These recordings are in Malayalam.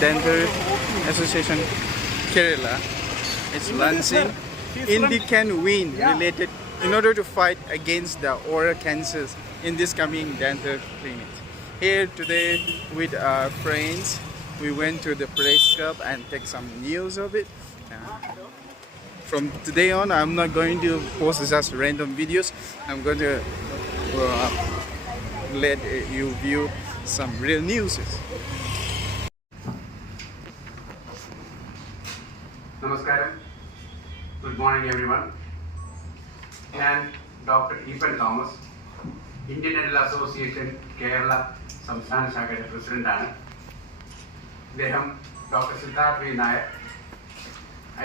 Dental Association Kerala is launching Indy Can Win related in order to fight against the oral cancers in this coming dental clinic. Here today with our friends, we went to the press club and take some news of it. From today on, I'm not going to post just random videos. I'm going to let you view some real news. Namaskaram. Good morning, everyone. ഞാൻ doctor Eapen Thomas, Indian dental association Kerala സംസ്ഥാന ശാഖയുടെ പ്രസിഡന്റാണ്. അദ്ദേഹം doctor Siddharth V Nair,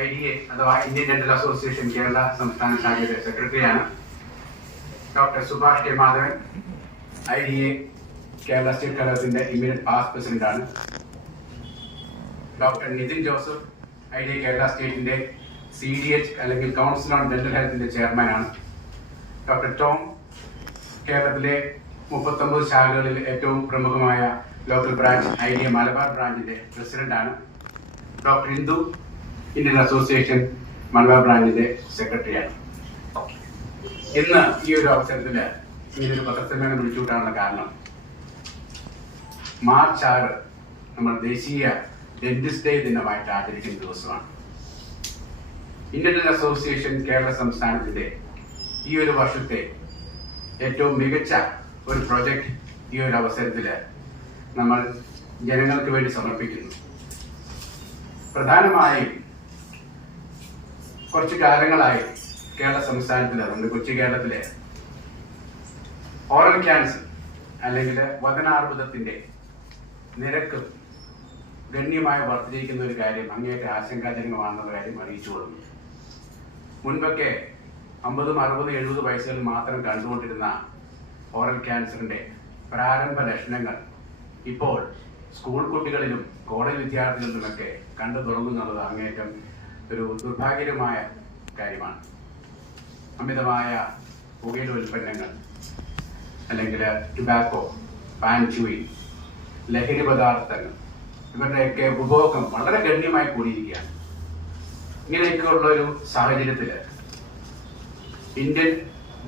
IDA അഥവാ ഇന്ത്യൻ ഡെന്റൽ അസോസിയേഷൻ കേരള സംസ്ഥാന ശാഖയുടെ സെക്രട്ടറിയാണ്. Doctor Subhash K Madhavan, IDA Kerala state ഘടകത്തിന്റെ ഇമ്മീഡിയറ്റ് പാസ്റ്റ് പ്രസിഡന്റാണ്. ഡോക്ടർ നിതിൻ ജോസഫ്, IDA കേരള സ്റ്റേറ്റിന്റെ CDH അല്ലെങ്കിൽ കൗൺസിൽ ഓൺ ഡെന്റൽ ഹെൽത്തിന്റെ ചെയർമാനാണ്. ഡോക്ടർ ടോം, കേരളത്തിലെ 39 ശാഖകളിൽ ഏറ്റവും പ്രമുഖമായ ലോക്കൽ ബ്രാഞ്ച് IDA മലബാർ ബ്രാഞ്ചിന്റെ പ്രസിഡന്റാണ്. Doctor Indu, Indian association Malabar ബ്രാഞ്ചിന്റെ സെക്രട്ടറിയാണ്. ഇന്ന് ഈ ഒരു അവസരത്തിൽ ഇങ്ങനൊരു പത്രസമ്മേളനം വിളിച്ചുകൂട്ടാനുള്ള കാരണം, മാർച്ച് 6 നമ്മൾ ദേശീയ ഡെന്റിസ്റ്റ് ഡേ ദിനമായിട്ട് ആചരിക്കുന്ന ദിവസമാണ്. ഇന്ത്യൻ ഡെന്റൽ അസോസിയേഷൻ കേരള സംസ്ഥാനത്തിന്റെ ഈ ഒരു വർഷത്തെ ഏറ്റവും മികച്ച ഒരു പ്രൊജക്ട് ഈ ഒരു അവസരത്തിൽ നമ്മൾ ജനങ്ങൾക്ക് വേണ്ടി സമർപ്പിക്കുന്നു. പ്രധാനമായും കുറച്ച് കാലങ്ങളായി കേരള സംസ്ഥാനത്തിൽ, നമ്മുടെ കൊച്ചി കേരളത്തിലെ ഓറൽ ക്യാൻസർ അല്ലെങ്കിൽ വദനാർബുദത്തിന്റെ നിരക്ക് ഗണ്യമായി വർദ്ധിച്ചിരിക്കുന്ന ഒരു കാര്യം അങ്ങേയറ്റം ആശങ്കാജനകമാണെന്നുള്ള കാര്യം അറിയിച്ചുകൊള്ളുന്നു. മുൻപൊക്കെ 50, 60, 70 വയസ്സുകളിൽ മാത്രം കണ്ടുകൊണ്ടിരുന്ന ഓറൽ ക്യാൻസറിന്റെ പ്രാരംഭ ലക്ഷണങ്ങൾ ഇപ്പോൾ സ്കൂൾ കുട്ടികളിലും കോളേജ് വിദ്യാർത്ഥികളിലുമൊക്കെ കണ്ടു തുടങ്ങുന്നുള്ളത് അങ്ങേയറ്റം ഒരു ദുർഭാഗ്യകരമായ കാര്യമാണ്. അമിതമായ പുകയില ഉൽപ്പന്നങ്ങൾ അല്ലെങ്കിൽ ടുബാക്കോ, പാൻ ചൂയിങ്, ലഹരി പദാർത്ഥങ്ങൾ, ഇവരുടെയൊക്കെ ഉപഭോഗം വളരെ ഗണ്യമായി കൂടിയിരിക്കുകയാണ്. ഇങ്ങനെയൊക്കെയുള്ള ഒരു സാഹചര്യത്തിൽ ഇന്ത്യൻ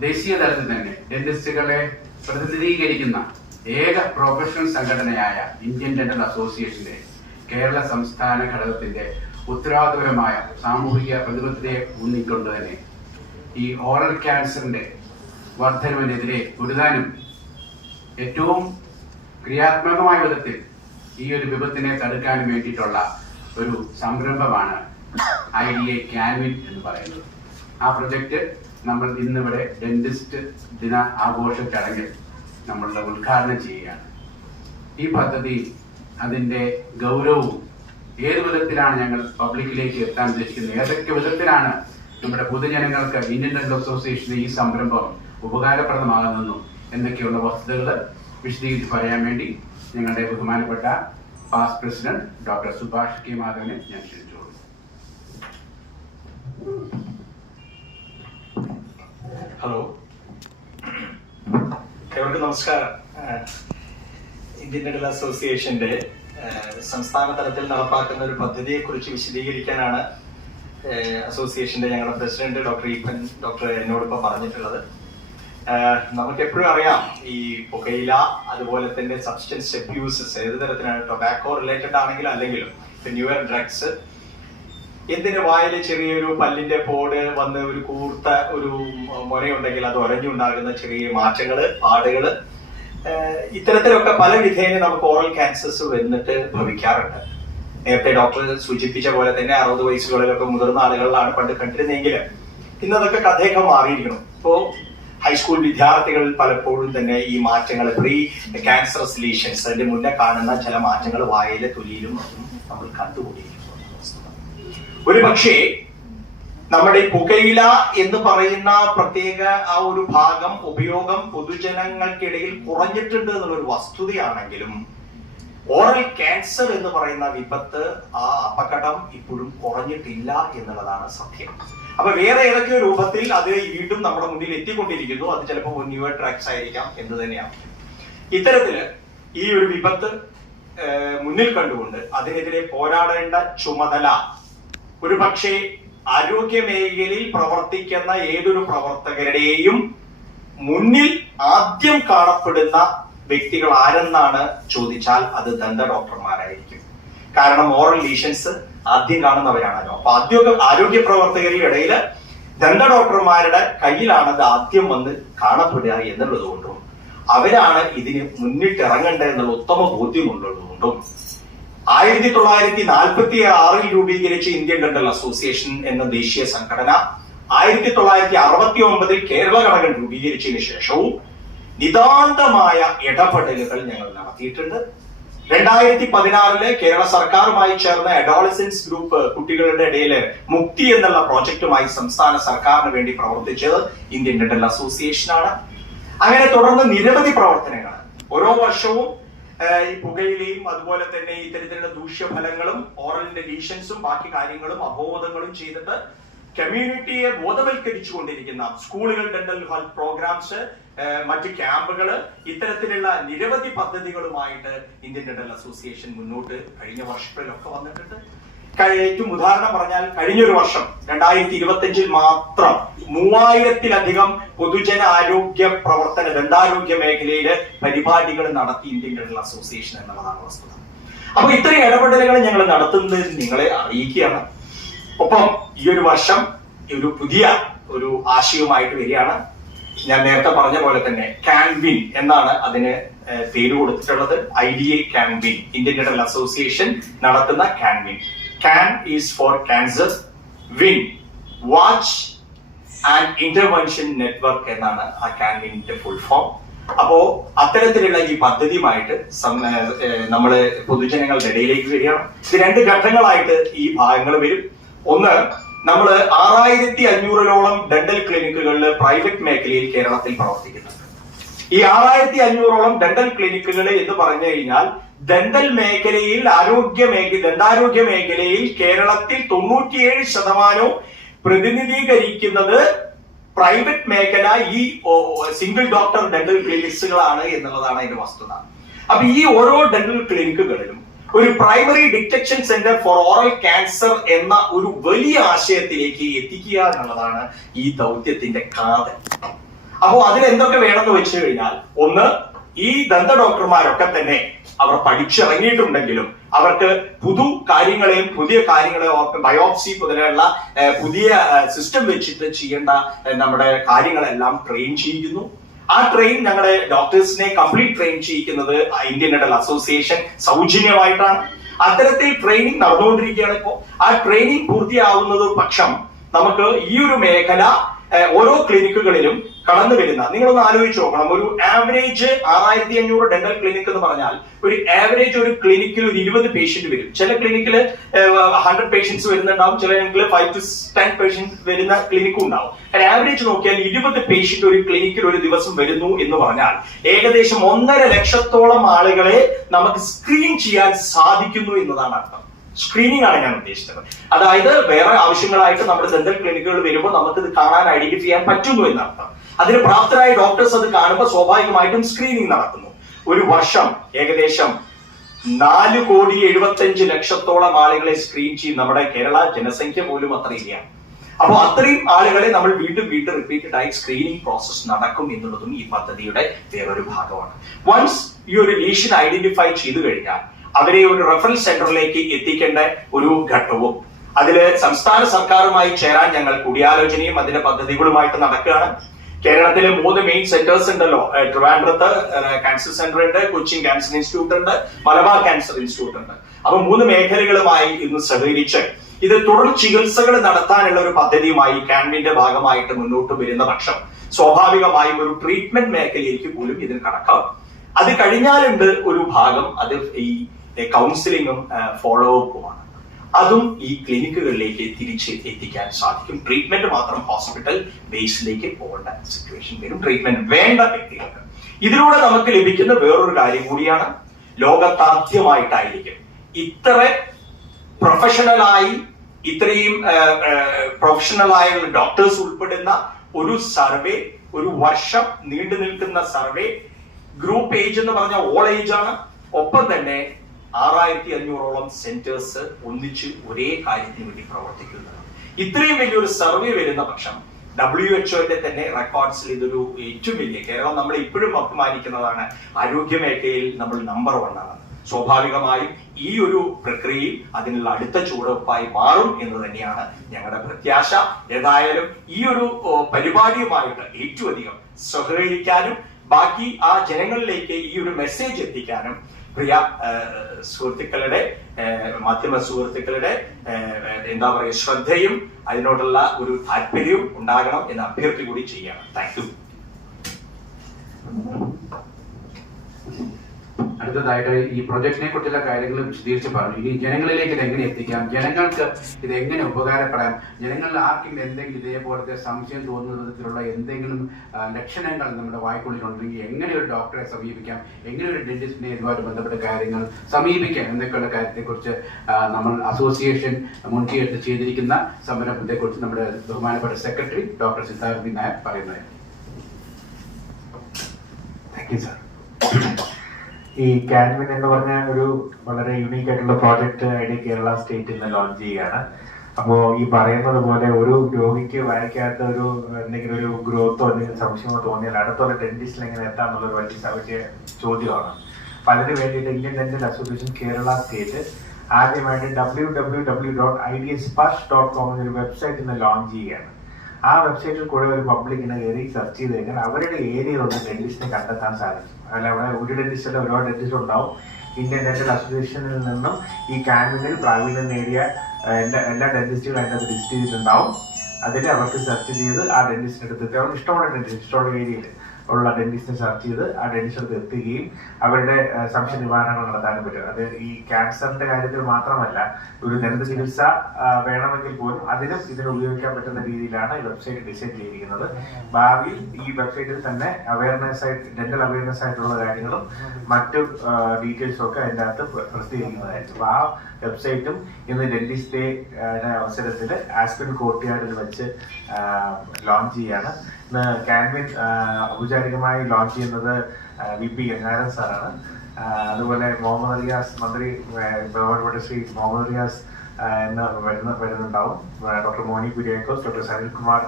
ദേശീയ തലത്തിൽ തന്നെ ഡെന്റിസ്റ്റുകളെ പ്രതിനിധീകരിക്കുന്ന ഏക പ്രൊഫഷണൽ സംഘടനയായ ഇന്ത്യൻ ഡെന്റൽ അസോസിയേഷന്റെ കേരള സംസ്ഥാന ഘടകത്തിന്റെ ഉത്തരവാദിത്തപരമായ സാമൂഹിക പ്രതിബദ്ധതയെ ഊന്നിക്കൊണ്ട് തന്നെ ഈ ഓറൽ ക്യാൻസറിന്റെ വർധനവിനെതിരെ പൊരുതാനും ഏറ്റവും ക്രിയാത്മകമായ വിധത്തിൽ ഈ ഒരു വിപത്തിനെ തടുക്കാനും വേണ്ടിയിട്ടുള്ള ഒരു സംരംഭമാണ് IDA Can Win എന്ന് പറയുന്നത്. ആ പ്രൊജക്ട് നമ്മൾ ഇന്നിവിടെ ഡെന്റിസ്റ്റ് ദിന ആഘോഷ ചടങ്ങിൽ നമ്മളുടെ ഉദ്ഘാടനം ചെയ്യുകയാണ്. ഈ പദ്ധതി, അതിന്റെ ഗൗരവവും ഏത് വിധത്തിലാണ് ഞങ്ങൾ പബ്ലിക്കിലേക്ക് എത്താൻ ഉദ്ദേശിക്കുന്നത്, ഏതൊക്കെ വിധത്തിലാണ് നമ്മുടെ പൊതുജനങ്ങൾക്ക് ഇന്ത്യൻ ഡെന്റൽ അസോസിയേഷന്റെ ഈ സംരംഭം ഉപകാരപ്രദമാകുന്നു എന്നൊക്കെയുള്ള വസ്തുതകൾ വിശദീകരിച്ച് പറയാൻ വേണ്ടി ഞങ്ങളുടെ ബഹുമാനപ്പെട്ട past president doctor Subhash K മാധവനെ ഞാൻ ക്ഷണിച്ചു. ഹലോ, ഏവർക്കും നമസ്കാരം. ഇന്ത്യൻ ഡെന്റൽ അസോസിയേഷന്റെ സംസ്ഥാന തലത്തിൽ നടപ്പാക്കുന്ന ഒരു പദ്ധതിയെ കുറിച്ച് വിശദീകരിക്കാനാണ് അസോസിയേഷന്റെ ഞങ്ങളുടെ പ്രസിഡന്റ് ഡോക്ടർ ഈപ്പൻ എന്നോടൊപ്പം പറഞ്ഞിട്ടുള്ളത്. നമുക്ക് എപ്പോഴും അറിയാം, ഈ പുകയില അതുപോലെ തന്നെ സബ്സ്റ്റൻസ് അബ്യൂസസ് ഏത് തരത്തിലാണ്, ടൊബാക്കോ റിലേറ്റഡ് ആണെങ്കിലും അല്ലെങ്കിലും ന്യൂവർ ഡ്രഗ്സ്, എന്തിന് വായില് ചെറിയൊരു പല്ലിന്റെ പോട് വന്ന് ഒരു കൂർത്ത ഒരു മുനയുണ്ടെങ്കിൽ അത് ഒരഞ്ഞുണ്ടാകുന്ന ചെറിയ മാറ്റങ്ങള്, പാടുകള്, ഇത്തരത്തിലൊക്കെ പല വിധേന നമുക്ക് ഓറൽ ക്യാൻസേഴ്സ് വന്നിട്ട് ഭവിക്കാറുണ്ട്. നേരത്തെ ഡോക്ടർ സൂചിപ്പിച്ച പോലെ തന്നെ 60 വയസ്സുകളിലൊക്കെ മുതിർന്ന ആളുകളിലാണ് പണ്ട് കണ്ടിരുന്നെങ്കിൽ ഇന്നതൊക്കെ കഥയൊക്കെ മാറിയിരിക്കണം. ഇപ്പോ ഹൈസ്കൂൾ വിദ്യാർത്ഥികളിൽ പലപ്പോഴും തന്നെ ഈ മാറ്റങ്ങൾ, പ്രീ ക്യാൻസറസ് ലീഷൻസ്, അതിന്റെ മുന്നേ കാണുന്ന ചില മാറ്റങ്ങൾ വായിലെ തൊലിയിലും നമ്മൾ കണ്ടുകൂടിയിരിക്കുന്നു. ഒരു പക്ഷേ നമ്മുടെ ഈ പുകയില എന്ന് പറയുന്ന പ്രത്യേക ആ ഒരു ഭാഗം ഉപയോഗം പൊതുജനങ്ങൾക്കിടയിൽ കുറഞ്ഞിട്ടുണ്ട് എന്നുള്ളൊരു വസ്തുതയാണെങ്കിലും ഓറൽ ക്യാൻസർ എന്ന് പറയുന്ന വിപത്ത്, ആ അപകടം ഇപ്പോഴും കുറഞ്ഞിട്ടില്ല എന്നുള്ളതാണ് സത്യം. അപ്പൊ വേറെ ഏതൊക്കെയോ രൂപത്തിൽ അത് വീണ്ടും നമ്മുടെ മുന്നിൽ എത്തിക്കൊണ്ടിരിക്കുന്നു. അത് ചിലപ്പോൾ ന്യൂവർ ഡ്രഗ്സ് ആയിരിക്കാം എന്ന് തന്നെയാണ്. ഇത്തരത്തില് ഈ ഒരു വിപത്ത് മുന്നിൽ കണ്ടുകൊണ്ട് അതിനെതിരെ പോരാടേണ്ട ചുമതല ഒരു പക്ഷേ ആരോഗ്യ മേഖലയിൽ പ്രവർത്തിക്കുന്ന ഏതൊരു പ്രവർത്തകരുടെയും മുന്നിൽ ആദ്യം കാണപ്പെടുന്ന വ്യക്തികൾ ആരെന്നാണ് ചോദിച്ചാൽ അത് ദന്ത ഡോക്ടർമാരായിരിക്കും. കാരണം ഓറൽ ലീഷൻസ് ആദ്യം കാണുന്നവരാണല്ലോ. അപ്പൊ ആരോഗ്യ പ്രവർത്തകരുടെ ഇടയിൽ ദന്ത ഡോക്ടർമാരുടെ കയ്യിലാണത് ആദ്യം വന്ന് കാണപ്പെടുക എന്നുള്ളത് കൊണ്ടും അവരാണ് ഇതിന് മുന്നിട്ടിറങ്ങേണ്ടത് എന്നുള്ള ഉത്തമ ബോധ്യമുള്ളതുകൊണ്ടും 1946 രൂപീകരിച്ച ഇന്ത്യൻ ഡെന്റൽ അസോസിയേഷൻ എന്ന ദേശീയ സംഘടന 1969 കേരള ഘടകം രൂപീകരിച്ചതിന് ശേഷവും നിതാന്തമായ ഇടപെടലുകൾ ഞങ്ങൾ നടത്തിയിട്ടുണ്ട്. 2016 കേരള സർക്കാരുമായി ചേർന്ന അഡോളസൻസ് ഗ്രൂപ്പ് കുട്ടികളുടെ ഇടയിൽ മുക്തി എന്നുള്ള പ്രോജക്റ്റുമായി സംസ്ഥാന സർക്കാരിന് വേണ്ടി പ്രവർത്തിച്ചത് ഇന്ത്യൻ ഡെന്റൽ അസോസിയേഷനാണ്. അങ്ങനെ തുടർന്ന് നിരവധി പ്രവർത്തനങ്ങൾ ഓരോ വർഷവും ഈ പുകയിലെയും അതുപോലെ തന്നെ ഇത്തരത്തിലുള്ള ദൂഷ്യഫലങ്ങളും ഓറലിന്റെ ലീഷൻസും ബാക്കി കാര്യങ്ങളും അബോധങ്ങളും ചെയ്തിട്ട് കമ്മ്യൂണിറ്റിയെ ബോധവൽക്കരിച്ചുകൊണ്ടിരിക്കുന്ന സ്കൂളുകൾ ഡെന്റൽ ഹെൽത്ത് പ്രോഗ്രാംസ്, മറ്റ് ക്യാമ്പുകള്, ഇത്തരത്തിലുള്ള നിരവധി പദ്ധതികളുമായിട്ട് ഇന്ത്യൻ ഡെന്റൽ അസോസിയേഷൻ മുന്നോട്ട് കഴിഞ്ഞ വർഷങ്ങളിലൊക്കെ വന്നിട്ടുണ്ട്. ഏറ്റവും ഉദാഹരണം പറഞ്ഞാൽ കഴിഞ്ഞൊരു വർഷം 2025 മാത്രം 3000-ലധികം പൊതുജന ആരോഗ്യ പ്രവർത്തന ദന്താരോഗ്യ മേഖലയില് പരിപാടികൾ നടത്തി ഇന്ത്യൻ ഡെന്റൽ അസോസിയേഷൻ എന്നുള്ളതാണ് വസ്തുത. അപ്പൊ ഇത്രയും ഇടപെടലുകൾ ഞങ്ങൾ നടത്തുന്നത് നിങ്ങളെ അറിയിക്കുകയാണ്. ഒപ്പം ഈ ഒരു വർഷം ഒരു പുതിയ ഒരു ആശയവുമായിട്ട് വരികയാണ്. ഞാൻ നേരത്തെ പറഞ്ഞ പോലെ തന്നെ ക്യാൻവിൻ എന്നാണ് അതിന് പേര് കൊടുത്തിട്ടുള്ളത്. IDA ക്യാൻവിൻ, ഇന്ത്യൻ ഡെന്റൽ അസോസിയേഷൻ നടത്തുന്ന ക്യാൻവിൻ. CAN is for Cancer, WIN, Watch and Intervention Network എന്നാണ് ആ ക്യാൻവിന്റെ ഫുൾ ഫോം. അപ്പോ അത്തരത്തിലുള്ള ഈ പദ്ധതിയുമായിട്ട് നമ്മള് പൊതുജനങ്ങളുടെ ഇടയിലേക്ക് വരികയാണ്. ഇത് 2 ഘട്ടങ്ങളായിട്ട് ഈ ഭാഗങ്ങൾ വരും. ഒന്ന്, നമ്മൾ 6500-ഓളം ഡെന്റൽ ക്ലിനിക്കുകളിൽ പ്രൈവറ്റ് മേഖലയിൽ കേരളത്തിൽ പ്രവർത്തിക്കുന്നുണ്ട്. ഈ 6500-ഓളം ഡെന്റൽ ക്ലിനിക്കുകൾ എന്ന് പറഞ്ഞു കഴിഞ്ഞാൽ ദന്താരോഗ്യ മേഖലയിൽ കേരളത്തിൽ 97% പ്രതിനിധീകരിക്കുന്നത് പ്രൈവറ്റ് മേഖല ഈ സിംഗിൾ ഡോക്ടർ ഡെന്റൽ ക്ലിനിക്സുകളാണ് എന്നുള്ളതാണ് അതിന്റെ വസ്തുത. അപ്പൊ ഈ ഓരോ ഡെന്റൽ ക്ലിനിക്കുകളിലും ഒരു primary detection centre for oral cancer എന്ന ഒരു വലിയ ആശയത്തിലേക്ക് എത്തിക്കുക എന്നുള്ളതാണ് ഈ ദൗത്യത്തിന്റെ കാതൽ. അപ്പോ അതിന് എന്തൊക്കെ വേണമെന്ന് വെച്ച് കഴിഞ്ഞാൽ, ഒന്ന്, ഈ ദന്ത ഡോക്ടർമാരൊക്കെ തന്നെ അവർ പഠിച്ചിറങ്ങിയിട്ടുണ്ടെങ്കിലും അവർക്ക് പുതിയ കാര്യങ്ങളെയും ബയോപ്സി മുതലുള്ള പുതിയ സിസ്റ്റം വെച്ചിട്ട് ചെയ്യേണ്ട നമ്മുടെ കാര്യങ്ങളെല്ലാം ട്രെയിൻ ചെയ്യിക്കുന്നു. ആ ട്രെയിൻ ഞങ്ങളുടെ ഡോക്ടേഴ്സിനെ കംപ്ലീറ്റ് ട്രെയിൻ ചെയ്യിക്കുന്നത് ഇന്ത്യൻ ഡെന്റൽ അസോസിയേഷൻ സൗജന്യമായിട്ടാണ്. അത്തരത്തിൽ ട്രെയിനിങ് നടന്നുകൊണ്ടിരിക്കുകയാണ്. ഇപ്പോൾ ആ ട്രെയിനിങ് പൂർത്തിയാവുന്നത് പക്ഷം നമുക്ക് ഈ ഒരു മേഖല ഓരോ ക്ലിനിക്കുകളിലും കടന്നു വരുന്ന, നിങ്ങളൊന്ന് ആലോചിച്ച് നോക്കണം, ഒരു ആവറേജ് 6500 ഡെന്റൽ ക്ലിനിക് എന്ന് പറഞ്ഞാൽ ഒരു ആവറേജ് ഒരു ക്ലിനിക്കിൽ ഒരു 20 പേഷ്യന്റ് വരും. ചില ക്ലിനിക്കിൽ 100 പേഷ്യൻസ് വരുന്നുണ്ടാവും, ചില ക്ലിനിക്കിൽ 5 to 10 പേഷ്യൻസ് വരുന്ന ക്ലിനിക്കും ഉണ്ടാവും. ആവറേജ് നോക്കിയാൽ 20 പേഷ്യന്റ് ഒരു ക്ലിനിക്കിൽ ഒരു ദിവസം വരുന്നു എന്ന് പറഞ്ഞാൽ ഏകദേശം 1.5 ലക്ഷത്തോളം ആളുകളെ നമുക്ക് സ്ക്രീൻ ചെയ്യാൻ സാധിക്കുന്നു എന്നതാണ് അർത്ഥം. സ്ക്രീനിങ് ആണ് ഞാൻ ഉദ്ദേശിച്ചത്. അതായത് വേറെ ആവശ്യങ്ങളായിട്ട് നമ്മുടെ ഡെന്റൽ ക്ലിനിക്കുകൾ വരുമ്പോൾ നമുക്ക് ഇത് കാണാൻ ഐഡന്റിഫൈ ചെയ്യാൻ പറ്റുന്നു എന്നർത്ഥം. അതിന് പ്രാപ്തരായ ഡോക്ടേഴ്സ് അത് കാണുമ്പോൾ സ്വാഭാവികമായിട്ടും സ്ക്രീനിങ് നടത്തുന്നു. ഒരു വർഷം ഏകദേശം 4,75,00,000 ആളുകളെ സ്ക്രീൻ ചെയ്യും. നമ്മുടെ കേരള ജനസംഖ്യ പോലും അത്രയില്ല. അപ്പോൾ അത്രയും ആളുകളെ നമ്മൾ വീണ്ടും റിപ്പീറ്റഡ് ആയി സ്ക്രീനിങ് പ്രോസസ് നടക്കും എന്നുള്ളതും ഈ പദ്ധതിയുടെ വേറൊരു ഭാഗമാണ്. വൺസ് ഈ ഒരു ലീഷൻ ഐഡന്റിഫൈ ചെയ്തു കഴിഞ്ഞാൽ അവരെ ഒരു റെഫറൽ സെന്ററിലേക്ക് എത്തിക്കേണ്ട ഒരു ഘട്ടവും അതില് സംസ്ഥാന സർക്കാരുമായി ചേരാൻ ഞങ്ങൾ കൂടിയാലോചനയും അതിന്റെ പദ്ധതികളുമായിട്ട് നടക്കുകയാണ്. കേരളത്തിലെ 3 മെയിൻ സെന്റേഴ്സ് ഉണ്ടല്ലോ. ട്രിവാൻഡ്രത്ത് ക്യാൻസർ സെന്റർ ഉണ്ട്, കൊച്ചിൻ ക്യാൻസർ ഇൻസ്റ്റിറ്റ്യൂട്ട് ഉണ്ട്, മലബാർ ക്യാൻസർ ഇൻസ്റ്റിറ്റ്യൂട്ട് ഉണ്ട്. അപ്പൊ 3 മേഖലകളുമായി ഇന്ന് സഹകരിച്ച് ഇത് തുടർ ചികിത്സകൾ നടത്താനുള്ള ഒരു പദ്ധതിയുമായി ക്യാൻവിന്റെ ഭാഗമായിട്ട് മുന്നോട്ട് വരുന്ന പക്ഷം സ്വാഭാവികമായും ഒരു ട്രീറ്റ്മെന്റ് മേഖലയിലേക്ക് പോലും ഇതിന് കടക്കാം. അത് കഴിഞ്ഞാലുണ്ട് ഒരു ഭാഗം, അത് ഈ കൗൺസിലിങ്ങും ഫോളോ അപ്പുമാണ്. അതും ഈ ക്ലിനിക്കുകളിലേക്ക് തിരിച്ച് എത്തിക്കാൻ സാധിക്കും. ട്രീറ്റ്മെന്റ് മാത്രം ഹോസ്പിറ്റൽ ബേസിലേക്ക് പോകേണ്ട സിറ്റുവേഷൻ വരും, ട്രീറ്റ്മെന്റ് വേണ്ട വ്യക്തികൾക്ക്. ഇതിലൂടെ നമുക്ക് ലഭിക്കുന്ന വേറൊരു കാര്യം കൂടിയാണ്, ലോകത്താദ്യമായിട്ടായിരിക്കും ഇത്ര പ്രൊഫഷണലായി ഇത്രയും പ്രൊഫഷണലായ ഡോക്ടേഴ്സ് ഉൾപ്പെടുന്ന ഒരു സർവേ, ഒരു വർഷം നീണ്ടു നിൽക്കുന്ന സർവേ. ഗ്രൂപ്പ് ഏജ് എന്ന് പറഞ്ഞ ഓൾ ഏജ് ആണ്. ഒപ്പം തന്നെ 6500-ഓളം സെന്റേഴ്സ് ഒന്നിച്ച് ഒരേ കാര്യത്തിന് വേണ്ടി പ്രവർത്തിക്കുന്നതാണ്. ഇത്രയും വലിയൊരു സർവേ വരുന്ന പക്ഷം WHO തന്നെ റെക്കോർഡ്സിൽ ഇതൊരു ഏറ്റവും വലിയ, കേരളം നമ്മൾ ഇപ്പോഴും അഭിമാനിക്കുന്നതാണ്, ആരോഗ്യ മേഖലയിൽ നമ്മൾ നമ്പർ 1 ആണ്. സ്വാഭാവികമായും ഈ ഒരു പ്രക്രിയയിൽ അതിനുള്ള അടുത്ത ചുവടുവെപ്പായി മാറും എന്ന് തന്നെയാണ് ഞങ്ങളുടെ പ്രത്യാശ. ഏതായാലും ഈ ഒരു പരിപാടിയുമായിട്ട് ഏറ്റവും അധികം സഹകരിക്കാനും ബാക്കി ആ ജനങ്ങളിലേക്ക് ഈ ഒരു മെസ്സേജ് എത്തിക്കാനും പ്രിയ സുഹൃത്തുക്കളുടെ, മാധ്യമ സുഹൃത്തുക്കളുടെ എന്താ പറയുക, ശ്രദ്ധയും അതിനോടുള്ള ഒരു താല്പര്യവും ഉണ്ടാകണം എന്ന് അഭ്യർത്ഥി കൂടി ചെയ്യണം. Thank you. അടുത്തതായിട്ട് ഈ പ്രൊജക്ടിനെ കുറിച്ചുള്ള കാര്യങ്ങൾ വിശദീകരിച്ച് പറഞ്ഞു. ഇനി ജനങ്ങളിലേക്ക് ഇത് എങ്ങനെ എത്തിക്കാം, ജനങ്ങൾക്ക് ഇത് എങ്ങനെ ഉപകാരപ്പെടാം, ജനങ്ങളിൽ ആർക്കും എന്തെങ്കിലും ഇതേപോലത്തെ സംശയം തോന്നുന്ന വിധത്തിലുള്ള എന്തെങ്കിലും ലക്ഷണങ്ങൾ നമ്മുടെ വായ്പുള്ളിലുണ്ടെങ്കിൽ എങ്ങനെ ഒരു ഡോക്ടറെ സമീപിക്കാം, എങ്ങനെ ഒരു ഡെന്റിസ്റ്റിനെ ഇതുമായിട്ട് ബന്ധപ്പെട്ട കാര്യങ്ങൾ സമീപിക്കാം എന്നൊക്കെയുള്ള കാര്യത്തെക്കുറിച്ച് നമ്മൾ അസോസിയേഷൻ മുൻകൈയെടുത്ത് ചെയ്തിരിക്കുന്ന സംരംഭത്തെക്കുറിച്ച് നമ്മുടെ ബഹുമാനപ്പെട്ട സെക്രട്ടറി ഡോക്ടർ സിദ്ധാർത്ഥ നായർ പറയുന്നത്. Thank you sir. ഈ കാൻവിൻ എന്ന് പറഞ്ഞ ഒരു വളരെ യൂണീക്ക് ആയിട്ടുള്ള പ്രോജക്റ്റ് ഐഡിയ കേരള സ്റ്റേറ്റിൽ നിന്ന് ലോഞ്ച് ചെയ്യുകയാണ്. അപ്പോൾ ഈ പറയുന്നത് പോലെ ഒരു രോഗിക്ക് വായിക്കാത്ത ഒരു എന്തെങ്കിലും ഒരു ഗ്രോത്തോ എന്തെങ്കിലും സംശയമോ തോന്നിയാൽ അടുത്തുള്ള ഡെന്റിസ്റ്റിൽ എങ്ങനെ എത്താം എന്നുള്ളൊരു വലിയ ചോദ്യമാണ്. അപ്പം അതിന് വേണ്ടിയിട്ട് Indian dental association Kerala state ആദ്യമായിട്ട് www.idsparsh.com എന്നൊരു വെബ്സൈറ്റ് ഇന്ന് ലോഞ്ച് ചെയ്യുകയാണ്. ആ വെബ്സൈറ്റിൽ കൂടെ ഒരു പബ്ലിക്കിനെ കയറി സെർച്ച് ചെയ്ത് കഴിഞ്ഞാൽ അവരുടെ ഏരിയയിലുള്ള ഡെന്റിസ്റ്റിനെ കണ്ടെത്താൻ സാധിക്കും. അല്ല, അവിടെ ഒരു ഡെന്റിസ്റ്റ് അല്ല, ഒരുപാട് ഡെന്റിസ്റ്റ് ഉണ്ടാവും. ഇന്ത്യൻ ഡെന്റൽ അസോസിയേഷനിൽ നിന്നും ഈ കാൻവിനിൽ പ്രാവീണ്യം നേടിയ എല്ലാ ഡെന്റിസ്റ്റുകളും അതിനകത്ത് ലിസ്റ്റ് ചെയ്തിട്ടുണ്ടാവും. അതിൽ അവർക്ക് സെർച്ച് ചെയ്ത് ആ ഡെന്റിസ്റ്റിൻ്റെ അടുത്ത് അവർ ഇഷ്ടമുള്ള ഡെന്റിസ്റ്റ്, ഇഷ്ടമുള്ള ഏരിയയിൽ ഉള്ള ഡെന്റിസ്റ്റിനെ സെർച്ച് ചെയ്ത് ആ ഡെന്റിസ്റ്റ് അടുത്ത് എത്തുകയും അവരുടെ സംശയ നിവാരണങ്ങൾ നടത്താനും പറ്റും. അത് ഈ ക്യാൻസറിന്റെ കാര്യത്തിൽ മാത്രമല്ല, ഒരു ദന്ത ചികിത്സ വേണമെങ്കിൽ പോലും അതിനും ഇതിന് ഉപയോഗിക്കാൻ പറ്റുന്ന രീതിയിലാണ് ഈ വെബ്സൈറ്റ് ഡിസൈൻ ചെയ്തിരിക്കുന്നത്. ഭാവിയിൽ ഈ വെബ്സൈറ്റിൽ തന്നെ ഡെന്റൽ അവയർനെസ് ആയിട്ടുള്ള കാര്യങ്ങളും മറ്റു ഡീറ്റെയിൽസും ഒക്കെ അതിൻ്റെ അകത്ത് പ്രസിദ്ധീകരിക്കുന്നതായിരിക്കും. അപ്പോൾ ആ വെബ്സൈറ്റും ഇന്ന് ഡെന്റിസ്റ്റ് ഡേ അവസരത്തിൽ ആസ്പിൻ കോർട്ട്യാർഡിൽ വെച്ച് ലോഞ്ച് ചെയ്യാണ്. ഇന്ന് കാൻവിൻ ഔപചാരികമായി ലോഞ്ച് ചെയ്യുന്നത് VP ഗംഗാധരൻ സാറാണ്. അതുപോലെ മുഹമ്മദ് റിയാസ്, മന്ത്രി ബഹുമാനപ്പെട്ട ശ്രീ മുഹമ്മദ് റിയാസ് എന്ന് വരുന്നുണ്ടാവും. Doctor Moni Kuriakose, doctor Sanilkumar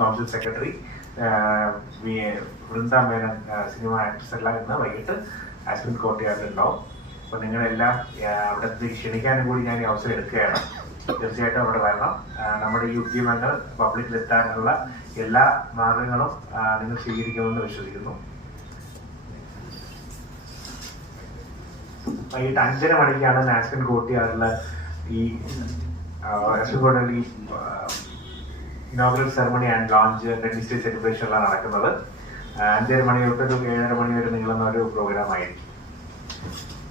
council secretary, Vrinda Menon cinema actress എല്ലാം ഇന്ന് വൈകിട്ട് ആസ്പിൻ കോർട്ട്യാർഡിലുണ്ടാവും. അപ്പോൾ നിങ്ങളെല്ലാം അവിടെ ക്ഷണിക്കാനും കൂടി ഞാൻ ഈ അവസരം എടുക്കുകയാണ്. തീർച്ചയായിട്ടും അവിടെ വരണം. നമ്മുടെ ഈ ഉദ്യമങ്ങൾ പബ്ലിക്കിലെത്താനുള്ള എല്ലാ മാർഗങ്ങളും നിങ്ങൾ സ്വീകരിക്കുമെന്ന് വിശ്വസിക്കുന്നു. വൈകിട്ട് 5:30 മണിക്കാണ് ആസ്പിൻ കോർട്ട്യാർഡിൽ ഈ inaugural ceremony and launch dentist celebration എല്ലാം നടക്കുന്നത്. 5:30 മണി തൊട്ട് ഒരു 7:30 മണി വരെ നീളുന്ന ഒരു പ്രോഗ്രാം ആയിരിക്കും.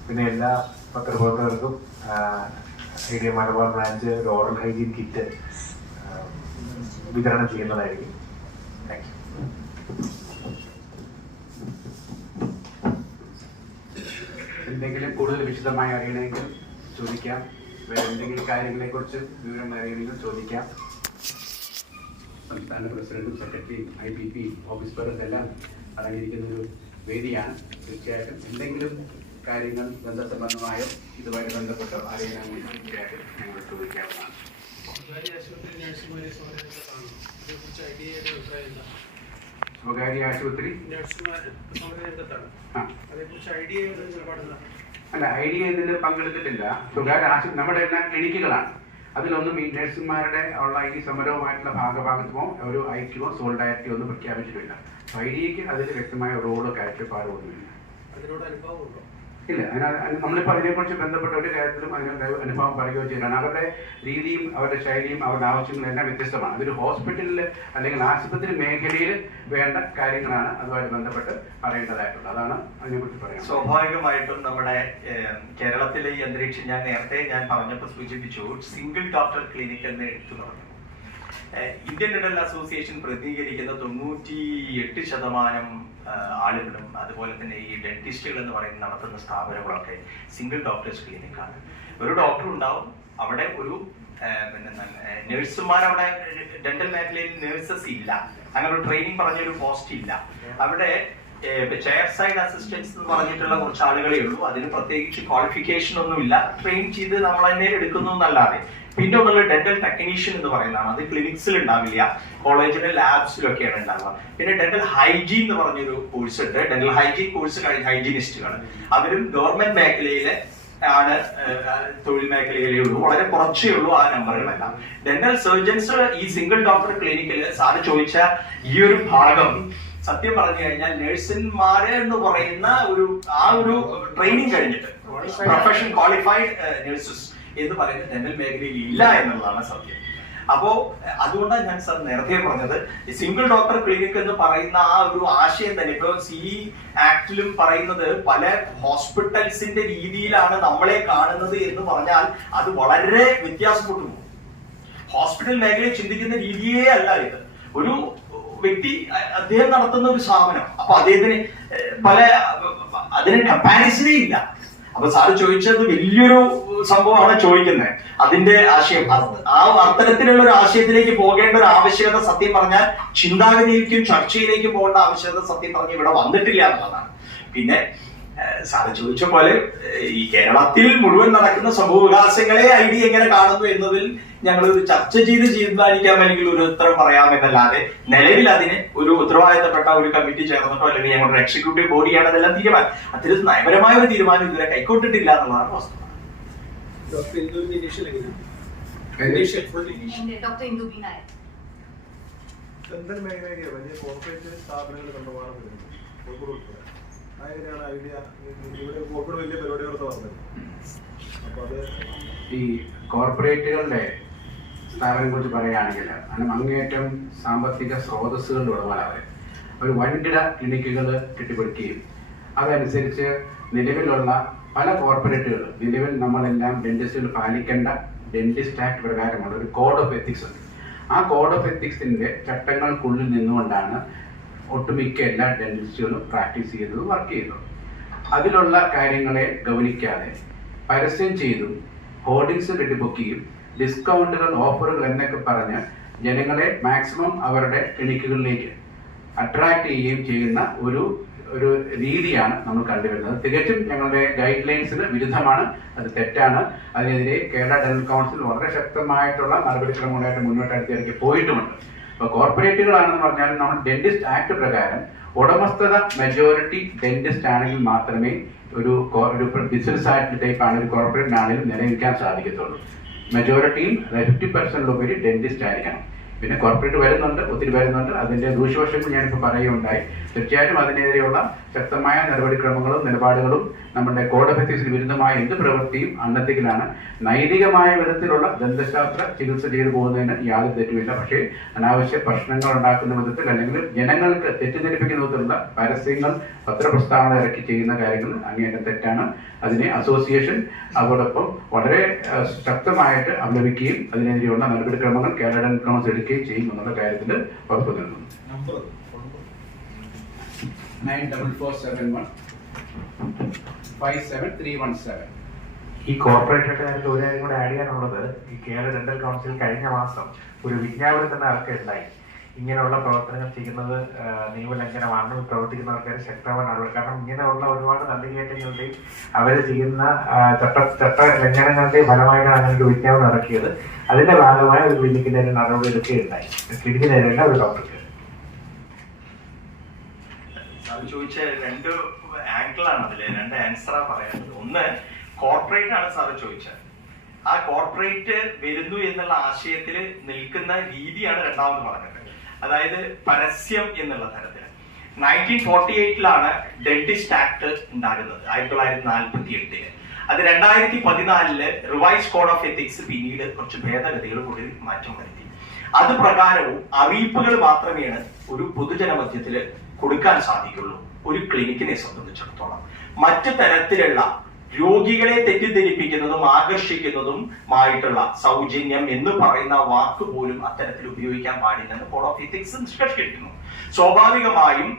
പിന്നെ എല്ലാ പത്രപ്രവർത്തകർക്കും ഐഡിയ മലബാർ ബ്രാഞ്ച് ഒരു ഓറൽ ഹൈജീൻ കിറ്റ് വിതരണം ചെയ്യുന്നതായിരിക്കും. Thank you. എന്തെങ്കിലും കൂടുതൽ വിശദമായി അറിയണമെങ്കിൽ ചോദിക്കാം. വേറെ എന്തെങ്കിലും കാര്യങ്ങളെക്കുറിച്ച് വിവരം അറിയണമെങ്കിൽ ചോദിക്കാം. സംസ്ഥാന പ്രസിഡന്റും സെക്രട്ടറിയും IPP ഓഫീസ് പേഴ്സൺ എല്ലാം അടങ്ങിയിരിക്കുന്ന ഒരു വേദിയാണ്. തീർച്ചയായിട്ടും എന്തെങ്കിലും കാര്യങ്ങൾ ബന്ധസംബന്ധമായ ഇതുമായി ബന്ധപ്പെട്ട് അറിയാനായി തീർച്ചയായിട്ടും ഞങ്ങൾ ചോദിക്കാവുന്നതാണ്. സ്വകാര്യ ആശുപത്രി അല്ല, ഐഡിയ ഇതിൽ പങ്കെടുത്തിട്ടില്ല. സ്വകാര്യ ആശുപത്രി നമ്മുടെ എല്ലാം ക്ലിനിക്കുകളാണ്. അതിലൊന്നും ഈ നഴ്സുമാരുടെ ഉള്ള ഈ സമരവുമായിട്ടുള്ള ഭാഗഭാഗത്വമോ ഒരു ഐക്യമോ സോളിഡാരിറ്റിയോ ഒന്നും പ്രഖ്യാപിച്ചിട്ടില്ല. ഐഡിയക്ക് അതിൽ വ്യക്തമായ റോളോ കാഴ്ചപ്പാടോ ഒന്നുമില്ല. അതിനോട് അനുഭവമുണ്ടോ? ഇല്ല. നമ്മളിപ്പോൾ അതിനെക്കുറിച്ച് ബന്ധപ്പെട്ട ഒരു കാര്യത്തിലും അതിന് അനുഭവം പറയുകയോ ചെയ്യലാണ്. അവരുടെ രീതിയും അവരുടെ ശൈലിയും അവരുടെ ആവശ്യങ്ങളും എല്ലാം വ്യത്യസ്തമാണ്. അതൊരു ഹോസ്പിറ്റലിൽ അല്ലെങ്കിൽ ആശുപത്രി മേഖലയിൽ വേണ്ട കാര്യങ്ങളാണ് അതുമായിട്ട് ബന്ധപ്പെട്ട് പറയേണ്ടതായിട്ടുള്ളത്. അതാണ് അതിനെക്കുറിച്ച് പറയാം. സ്വാഭാവികമായിട്ടും നമ്മുടെ കേരളത്തിലെ ഈ അന്തരീക്ഷം നേരത്തെ ഞാൻ പറഞ്ഞപ്പോൾ സൂചിപ്പിച്ചു. സിംഗിൾ ഡോക്ടർ ക്ലിനിക് എന്ന് എടുത്തു പറഞ്ഞു. ഇന്ത്യൻ ഡെന്റൽ അസോസിയേഷൻ പ്രതിനിധീകരിക്കുന്ന 98% ആളുകളും അതുപോലെ തന്നെ ഈ ഡെന്റിസ്റ്റുകൾ എന്ന് പറയുന്ന നടത്തുന്ന സ്ഥാപനങ്ങളൊക്കെ സിംഗിൾ ഡോക്ടേഴ്സ് ക്ലിനിക്കാണ്. ഒരു ഡോക്ടർ ഉണ്ടാവും, അവിടെ ഒരു നഴ്സുമാർ, അവിടെ ഡെന്റൽ മേഖലയിൽ നഴ്സസ് ഇല്ല, അങ്ങനെ ഒരു ട്രെയിനിങ് പറഞ്ഞൊരു പോസ്റ്റ് ഇല്ല. അവിടെ ചെയർ സൈഡ് അസിസ്റ്റൻസ് എന്ന് പറഞ്ഞിട്ടുള്ള കുറച്ച് ആളുകളേ ഉള്ളൂ. അതിന് പ്രത്യേകിച്ച് ക്വാളിഫിക്കേഷൻ ഒന്നുമില്ല, ട്രെയിൻ ചെയ്ത് നമ്മൾ തന്നെ എടുക്കുന്നു എന്നല്ലാതെ. പിന്നെ ഒന്നുള്ള ഡെന്റൽ ടെക്നീഷ്യൻ എന്ന് പറയുന്നതാണ്. അത് ക്ലിനിക്സിൽ ഉണ്ടാവില്ല, കോളേജിലെ ലാബ്സിലൊക്കെയാണ് ഉണ്ടാവുക. പിന്നെ ഡെന്റൽ ഹൈജീൻ എന്ന് പറഞ്ഞൊരു കോഴ്സ് ഉണ്ട്. ഡെന്റൽ ഹൈജീൻ കോഴ്സ് കഴിഞ്ഞ ഹൈജീനിസ്റ്റുകൾ അവരും ഗവൺമെന്റ് മേഖലയിലെ ആണ്, തൊഴിൽ മേഖലയിലേ ഉള്ളൂ, വളരെ കുറച്ചേ ഉള്ളൂ ആ നമ്പറുകളെല്ലാം. ഡെന്റൽ സർജൻസ് ഈ സിംഗിൾ ഡോക്ടർ ക്ലിനിക്കിൽ സാറ് ചോദിച്ച ഈ ഒരു ഭാഗം സത്യം പറഞ്ഞു കഴിഞ്ഞാൽ നഴ്സുമാര് എന്ന് പറയുന്ന ഒരു ട്രെയിനിങ് കഴിഞ്ഞിട്ട് പ്രൊഫഷൻ ക്വാളിഫൈഡ് നഴ്സസ് എന്ന് പറയുന്ന ഡെന്റൽ മേഖലയിൽ ഇല്ല എന്നുള്ളതാണ് സത്യം. അപ്പോ അതുകൊണ്ടാണ് ഞാൻ സാർ നേരത്തെ പറഞ്ഞത് സിംഗിൾ ഡോക്ടർ ക്ലിനിക് എന്ന് പറയുന്ന ആ ഒരു ആശയം തന്നെ ഇപ്പൊ CE ആക്ടിലും പറയുന്നത് പല ഹോസ്പിറ്റൽസിന്റെ രീതിയിലാണ് നമ്മളെ കാണുന്നത് എന്ന് പറഞ്ഞാൽ അത് വളരെ വ്യത്യാസപ്പെട്ടു പോകും. ഹോസ്പിറ്റൽ മേഖലയിൽ ചിന്തിക്കുന്ന രീതിയേ അല്ല ഇത്. ഒരു വ്യക്തി അദ്ദേഹം നടത്തുന്ന ഒരു സ്ഥാപനം, അപ്പൊ അദ്ദേഹത്തിന് അതിന് കമ്പാരിസണേ ഇല്ല. അപ്പൊ സാറ് ചോദിച്ചത് വലിയൊരു സംഭവമാണ് ചോദിക്കുന്നത്. അതിന്റെ ആശയം ആ അത്തരത്തിലുള്ള ഒരു ആശയത്തിലേക്ക് പോകേണ്ട ഒരു ആവശ്യകത സത്യം പറഞ്ഞാൽ ചിന്താഗതിയിലേക്കും ചർച്ചയിലേക്കും പോകേണ്ട ആവശ്യകത സത്യം പറഞ്ഞ് ഇവിടെ വന്നിട്ടില്ല എന്നുള്ളതാണ്. പിന്നെ സാറ് ചോദിച്ച പോലെ ഈ കേരളത്തിൽ മുഴുവൻ നടക്കുന്ന സംഭവ വികാസങ്ങളെ ID എങ്ങനെ കാണുന്നു എന്നതിൽ ഞങ്ങൾ ഒരു ചർച്ച ചെയ്ത് തീരുമാനിക്കാമെങ്കിൽ ഒരു ഉത്തരം പറയാമെന്നല്ലാതെ നിലവിൽ അതിന് ഒരു ഉത്തരവാദിത്തപ്പെട്ട ഒരു കമ്മിറ്റി ചേർന്നിട്ടോ അല്ലെങ്കിൽ ഞങ്ങളുടെ എക്സിക്യൂട്ടീവ് ബോഡിയാണ് അതെല്ലാം തീരുമാനം. അത്തരത്തിൽ നയപരമായ ഒരു തീരുമാനം ഇതുവരെ കൈക്കൊണ്ടിട്ടില്ല എന്നുള്ളതാണ് വസ്തുത. ഈ കോർപ്പറേറ്റുകളുടെ സ്ഥാപനം കുറിച്ച് പറയുകയാണെങ്കിൽ അങ്ങേയറ്റം സാമ്പത്തിക സ്രോതസ്സുകളുടെ ഉടമകളാണ് അവർ വൻകിട ക്ലിനിക്കുകൾ കെട്ടിപ്പടുക്കുകയും അതനുസരിച്ച് നിലവിലുള്ള പല കോർപ്പറേറ്റുകൾ നിലവിൽ നമ്മളെല്ലാം ഡെന്റിസ്റ്റുകൾ പാലിക്കേണ്ട ഡെന്റിസ്റ്റ് ആക്ട് പ്രകാരമുള്ള ഒരു കോഡ് ഓഫ് എത്തിക്സ് ഉണ്ട്. ആ കോഡ് ഓഫ് എത്തിക്സിന്റെ ചട്ടങ്ങൾക്കുള്ളിൽ നിന്നുകൊണ്ടാണ് ഒട്ടുമിക്ക എല്ലാ ഡെന്റിസ്റ്റുകളും പ്രാക്ടീസ് ചെയ്തതും വർക്ക് ചെയ്തതും. അതിലുള്ള കാര്യങ്ങളെ ഗൗനിക്കാതെ പരസ്യം ചെയ്തും ഹോർഡിങ്സ് കെട്ടിപ്പൊക്കുകയും ഡിസ്കൗണ്ടുകൾ ഓഫറുകൾ എന്നൊക്കെ പറഞ്ഞ് ജനങ്ങളെ മാക്സിമം അവരുടെ ക്ലിനിക്കുകളിലേക്ക് അട്രാക്ട് ചെയ്യുകയും ചെയ്യുന്ന ഒരു രീതിയാണ് നമ്മൾ കണ്ടുവരുന്നത്. തികച്ചും ഞങ്ങളുടെ ഗൈഡ് ലൈൻസിന് വിരുദ്ധമാണ്, അത് തെറ്റാണ്. അതിനെതിരെ കേരള ഡെന്റൽ കൗൺസിൽ വളരെ ശക്തമായിട്ടുള്ള നടപടിക്രമങ്ങളായിട്ട് മുന്നോട്ടെടുത്തേക്ക് പോയിട്ടുമുണ്ട്. അപ്പോൾ കോർപ്പറേറ്റുകളാണെന്ന് പറഞ്ഞാൽ നമ്മൾ ഡെന്റിസ്റ്റ് ആക്ട് പ്രകാരം ഉടമസ്ഥത മെജോറിറ്റി ഡെന്റിസ്റ്റ് ആണെങ്കിൽ മാത്രമേ ഒരു ബിസിനസ് ആക്ട് ടൈപ്പ് ആണ് ഒരു കോർപ്പറേറ്റിനാണെങ്കിലും നിലനിൽക്കാൻ സാധിക്കത്തുള്ളൂ. മെജോറിറ്റിയും 50% ഡെന്റിസ്റ്റ് ആയിരിക്കണം. പിന്നെ കോർപ്പറേറ്റ് വരുന്നുണ്ട്, ഒത്തിരി വരുന്നുണ്ട്. അതിന്റെ ദൂഷ്യവശങ്ങൾ ഞാനിപ്പോൾ പറയുകയുണ്ടായി. തീർച്ചയായിട്ടും അതിനെതിരെയുള്ള ശക്തമായ നടപടിക്രമങ്ങളും നിലപാടുകളും നമ്മുടെ കോഡ് ഓഫ് എത്തിക്സിന് വിരുദ്ധമായ എന്ത് പ്രവൃത്തിയും അന്നത്തേക്കിലാണ്. നൈതികമായ വിധത്തിലുള്ള ദന്തശാസ്ത്ര ചികിത്സ ചെയ്തു പോകുന്നതിന് യാതൊരു തെറ്റുമില്ല. പക്ഷേ അനാവശ്യ പ്രശ്നങ്ങൾ ഉണ്ടാക്കുന്ന വിധത്തിൽ അല്ലെങ്കിൽ ജനങ്ങൾക്ക് തെറ്റിദ്ധരിപ്പിക്കുന്ന വിധത്തിലുള്ള പരസ്യങ്ങൾ പത്രപ്രസ്താവന ഇറക്കി ചെയ്യുന്ന കാര്യങ്ങൾ അങ്ങേയറ്റം തെറ്റാണ്. അതിനെ അസോസിയേഷൻ അതോടൊപ്പം വളരെ ശക്തമായിട്ട് അപലപിക്കുകയും അതിനെതിരെയുള്ള നടപടിക്രമങ്ങൾ കേരള ഡെന്റൽ കൗൺസിൽ എടുക്കുകയും ചെയ്യും എന്നുള്ള കാര്യത്തിൽ ഉറപ്പു നൽകുന്നു. 9447157317. ഈ കോർപ്പറേറ്റ് കാര്യത്തിൽ ഒരു കാര്യം കൂടെ ആഡ് ചെയ്യാനുള്ളത്, ഈ കേരള ഡെന്റൽ കൗൺസിൽ കഴിഞ്ഞ മാസം ഒരു വിജ്ഞാപനം തന്നെ ഇറക്കുകയുണ്ടായി. ഇങ്ങനെയുള്ള പ്രവർത്തനങ്ങൾ ചെയ്യുന്നത് നിയമലംഘനമാണ്, പ്രവർത്തിക്കുന്നവർക്കാർ ശക്തമായ നടപടി. കാരണം ഇങ്ങനെയുള്ള ഒരുപാട് തള്ളിക്കയറ്റങ്ങളുടെയും അവർ ചെയ്യുന്ന ചട്ട ലംഘനങ്ങളുടെയും ഫലമായിട്ടാണ് അങ്ങനെ ഒരു വിജ്ഞാപനം ഇറക്കിയത്. അതിന്റെ ഭാഗമായ ഒരു ക്ലിനിക്കിനെതിരെ നടപടി എടുക്കുകയുണ്ടായി. ക്ലിനിക്കിനെതിരല്ല ഒരു ഡോക്ടർക്ക്. ചോദിച്ച രണ്ട് ആംഗിളാണ് അതില്, രണ്ട് ആൻസറാ പറയാനുള്ളത്. ഒന്ന് കോർപ്പറേറ്റ് ആണ് സാറ് ചോദിച്ചത്. ആ കോർപ്പറേറ്റ് വരുന്നു എന്നുള്ള ആശയത്തിൽ നിൽക്കുന്ന രീതിയാണ് രണ്ടാമത് പറഞ്ഞത്. അതായത് പരസ്യം എന്നുള്ള തരത്തിൽ 1948 ഡെന്റിസ്റ്റ് ആക്ട് ഉണ്ടാകുന്നത്, 1948. അത് 2014 റിവൈസ് കോഡ് ഓഫ് എത്തിക്സ് പിന്നീട് കുറച്ച് ഭേദഗതികൾ കൂടി മാറ്റം വരുത്തി. അത് പ്രകാരവും അറിയിപ്പുകൾ മാത്രമേ ഒരു പൊതുജനമധ്യത്തില് കൊടുക്കാൻ സാധിക്കുള്ളൂ ഒരു ക്ലിനിക്കിനെ സംബന്ധിച്ചിടത്തോളം. മറ്റു തരത്തിലുള്ള രോഗികളെ തെറ്റിദ്ധരിപ്പിക്കുന്നതും ആകർഷിക്കുന്നതുമായിട്ടുള്ള സൗജന്യം എന്ന് പറയുന്ന വാക്ക് പോലും അത്തരത്തിൽ ഉപയോഗിക്കാൻ പാടില്ലെന്ന് കോഡ് ഓഫ് എത്തിക്സ് നിഷ്കർഷിക്കുന്നു. സ്വാഭാവികമായും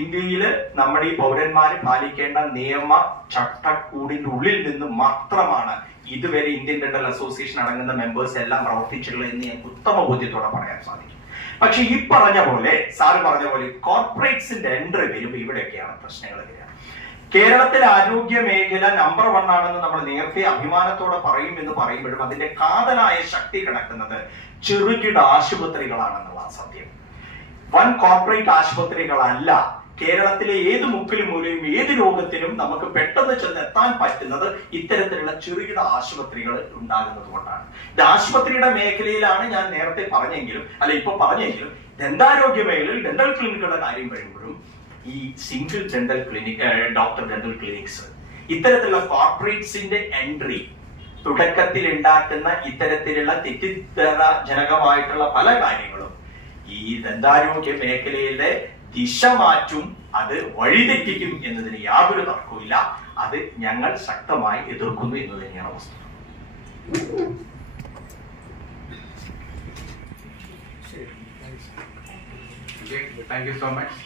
ഇന്ത്യയില് നമ്മുടെ ഈ പൗരന്മാര് പാലിക്കേണ്ട നിയമ ചട്ടക്കൂടിന്റെ ഉള്ളിൽ നിന്ന് മാത്രമാണ് ഇതുവരെ ഇന്ത്യൻ ഡെന്റൽ അസോസിയേഷൻ അടങ്ങുന്ന മെമ്പേഴ്സ് എല്ലാം പ്രവർത്തിച്ചിട്ടുള്ളത് എന്ന് ഞങ്ങൾക്ക് ഉത്തമ ബോധ്യത്തോടെ പറയാൻ സാധിക്കും. പക്ഷെ ഈ പറഞ്ഞ പോലെ സാറ് പറഞ്ഞ പോലെ കോർപ്പറേറ്റ്സിന്റെ എൻട്രി വരുമ്പോൾ ഇവിടെയൊക്കെയാണ് പ്രശ്നങ്ങൾ വരിക. കേരളത്തിലെ ആരോഗ്യ മേഖല നമ്പർ 1 ആണെന്ന് നമ്മൾ നേരത്തെ അഭിമാനത്തോടെ പറയുമെന്ന് പറയുമ്പോഴും അതിന്റെ കാതലായ ശക്തി കിടക്കുന്നത് ചെറുകിട ആശുപത്രികളാണെന്നുള്ള സത്യം. വൻ കോർപ്പറേറ്റ് ആശുപത്രികളല്ല കേരളത്തിലെ ഏത് മുക്കിലും മൂലയും ഏത് രോഗത്തിനും നമുക്ക് പെട്ടെന്ന് ചെന്നെത്താൻ പറ്റുന്നത് ഇത്തരത്തിലുള്ള ചെറുകിട ആശുപത്രികൾ ഉണ്ടാകുന്നത് കൊണ്ടാണ്. ഇത് ആശുപത്രിയുടെ മേഖലയിലാണ് ഞാൻ നേരത്തെ പറഞ്ഞെങ്കിലും ഇപ്പൊ പറഞ്ഞെങ്കിലും ദന്താരോഗ്യ മേഖലയിൽ ഡെന്റൽ ക്ലിനിക്കുകളുടെ കാര്യം വരുമ്പോഴും ഈ single dental clinic, doctor dental clinics, ഇത്തരത്തിലുള്ള കോർപ്പറേറ്റ്സിന്റെ എൻട്രി തുടക്കത്തിൽ ഉണ്ടാക്കുന്ന ഇത്തരത്തിലുള്ള തെറ്റിദ്ധാരണജനകമായിട്ടുള്ള പല കാര്യങ്ങളും ഈ ദന്താരോഗ്യ മേഖലയിലെ ദിശ മാറ്റും, അത് വഴിതെറ്റിക്കും എന്നതിന് യാതൊരു തർക്കവുമില്ല. അത് ഞങ്ങൾ ശക്തമായി എതിർക്കുന്നു എന്ന് തന്നെയാണ് വസ്തുത. Thank you so much.